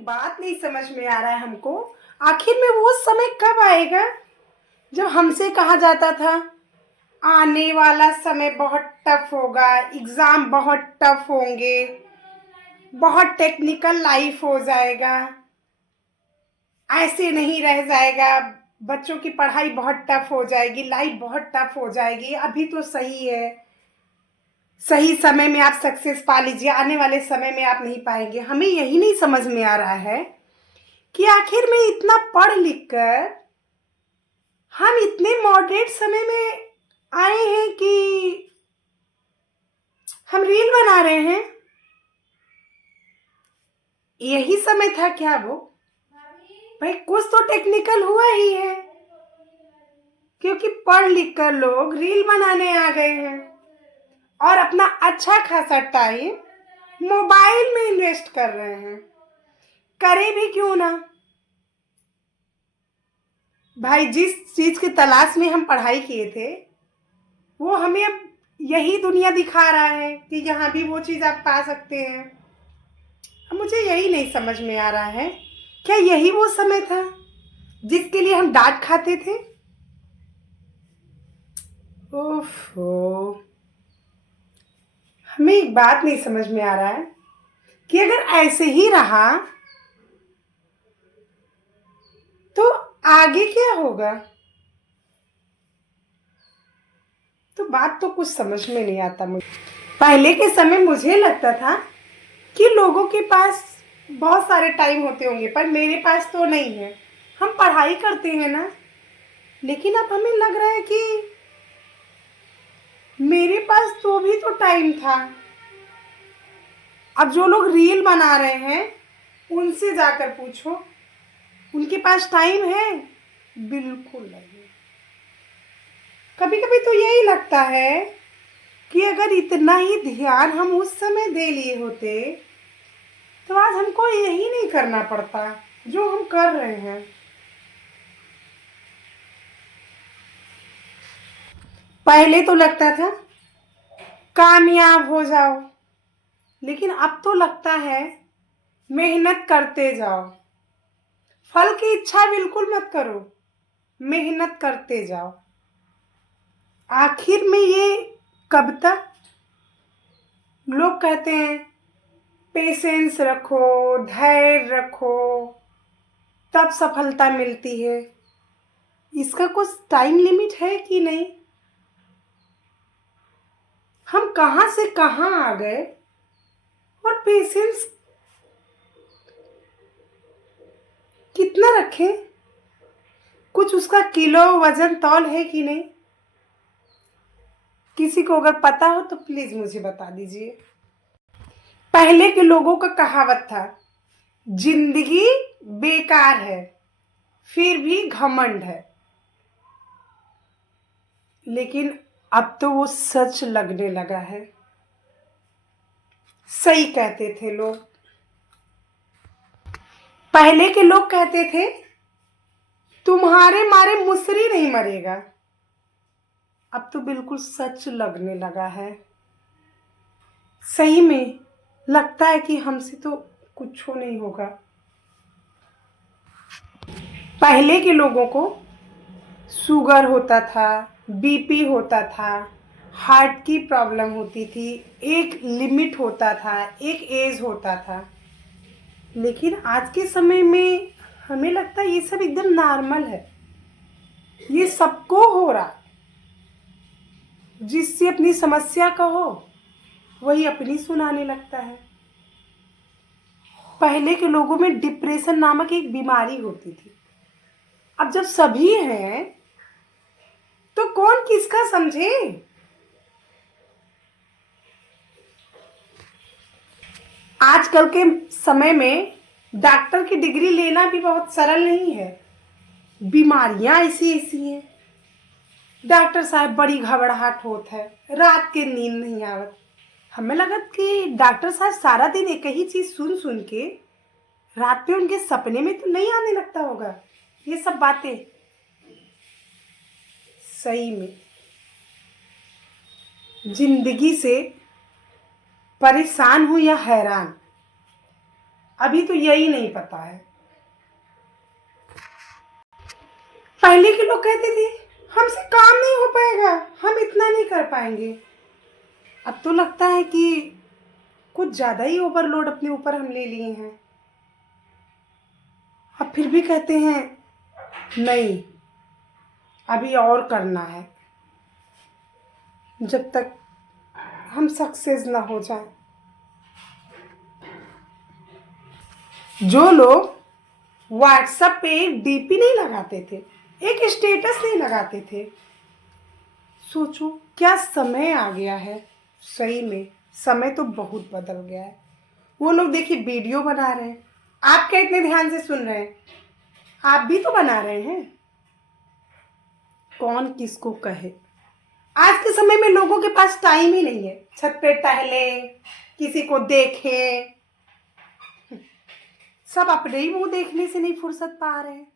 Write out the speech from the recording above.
एक बात नहीं समझ में आ रहा है हमको। आखिर में वो समय कब आएगा जब हमसे कहा जाता था आने वाला समय बहुत टफ होगा, एग्जाम बहुत टफ होंगे, बहुत टेक्निकल लाइफ हो जाएगा, ऐसे नहीं रह जाएगा, बच्चों की पढ़ाई बहुत टफ हो जाएगी, लाइफ बहुत टफ हो जाएगी। अभी तो सही है, सही समय में आप सक्सेस पा लीजिए, आने वाले समय में आप नहीं पाएंगे। हमें यही नहीं समझ में आ रहा है कि आखिर में इतना पढ़ लिख कर हम इतने मॉडरेट समय में आए हैं कि हम रील बना रहे हैं। यही समय था क्या वो? भाई कुछ तो टेक्निकल हुआ ही है, क्योंकि पढ़ लिख कर लोग रील बनाने आ गए हैं और अपना अच्छा खासा टाइम मोबाइल में इन्वेस्ट कर रहे हैं। करे भी क्यों ना भाई, जिस चीज की तलाश में हम पढ़ाई किए थे वो हमें अब यही दुनिया दिखा रहा है कि यहाँ भी वो चीज आप पा सकते हैं। अब मुझे यही नहीं समझ में आ रहा है, क्या यही वो समय था जिसके लिए हम डांट खाते थे? ओफो, हमें एक बात नहीं समझ में आ रहा है कि अगर ऐसे ही रहा तो आगे क्या होगा। तो बात तो कुछ समझ में नहीं आता मुझे। पहले के समय मुझे लगता था कि लोगों के पास बहुत सारे टाइम होते होंगे, पर मेरे पास तो नहीं है। हम पढ़ाई करते हैं ना, लेकिन अब हमें लग रहा है कि मेरे पास तो भी तो टाइम था। अब जो लोग रील बना रहे हैं उनसे जाकर पूछो, उनके पास टाइम है? बिल्कुल नहीं। कभी कभी तो यही लगता है कि अगर इतना ही ध्यान हम उस समय दे लिए होते तो आज हमको यही नहीं करना पड़ता जो हम कर रहे हैं। पहले तो लगता था कामयाब हो जाओ, लेकिन अब तो लगता है मेहनत करते जाओ, फल की इच्छा बिल्कुल मत करो, मेहनत करते जाओ। आखिर में ये कब तक? लोग कहते हैं पेशेंस रखो, धैर्य रखो, तब सफलता मिलती है। इसका कुछ टाइम लिमिट है कि नहीं? हम कहाँ से कहाँ आ गए, और पेशेंस कितना रखें? कुछ उसका किलो वजन तौल है कि नहीं? किसी को अगर पता हो तो प्लीज मुझे बता दीजिए। पहले के लोगों का कहावत था जिंदगी बेकार है फिर भी घमंड है, लेकिन अब तो वो सच लगने लगा है। सही कहते थे लोग, पहले के लोग कहते थे तुम्हारे मारे मुसरी नहीं मरेगा। अब तो बिल्कुल सच लगने लगा है। सही में लगता है कि हमसे तो कुछ नहीं होगा। पहले के लोगों को शुगर होता था, बीपी होता था, हार्ट की प्रॉब्लम होती थी, एक लिमिट होता था, एक एज होता था। लेकिन आज के समय में हमें लगता है ये सब एकदम नॉर्मल है, ये सबको हो रहा। जिससे अपनी समस्या कहो वही अपनी सुनाने लगता है। पहले के लोगों में डिप्रेशन नामक एक बीमारी होती थी, अब जब सभी हैं तो कौन किसका समझे। आजकल के समय में डॉक्टर की डिग्री लेना भी बहुत सरल नहीं है। बीमारियां ऐसी ऐसी हैं, डॉक्टर साहब बड़ी घबराहट होत है, रात के नींद नहीं आवत। हमें लगत कि डॉक्टर साहब सारा दिन एक ही चीज सुन सुन के रात में उनके सपने में तो नहीं आने लगता होगा ये सब बातें। सही में जिंदगी से परेशान हूं या हैरान, अभी तो यही नहीं पता है। पहले के लोग कहते थे हमसे काम नहीं हो पाएगा, हम इतना नहीं कर पाएंगे। अब तो लगता है कि कुछ ज़्यादा ही ओवरलोड अपने ऊपर हम ले लिए हैं। अब फिर भी कहते हैं नहीं, अभी और करना है, जब तक हम सक्सेस ना हो जाए। जो लोग व्हाट्सएप पे एक डीपी नहीं लगाते थे, एक स्टेटस नहीं लगाते थे, सोचो क्या समय आ गया है। सही में समय तो बहुत बदल गया है। वो लोग देखिए वीडियो बना रहे हैं, आप क्या इतने ध्यान से सुन रहे हैं? आप भी तो बना रहे हैं। कौन किसको कहे, आज के समय में लोगों के पास टाइम ही नहीं है छत पे टहले, किसी को देखे। सब अपने ही मुंह देखने से नहीं फुर्सत पा रहे हैं।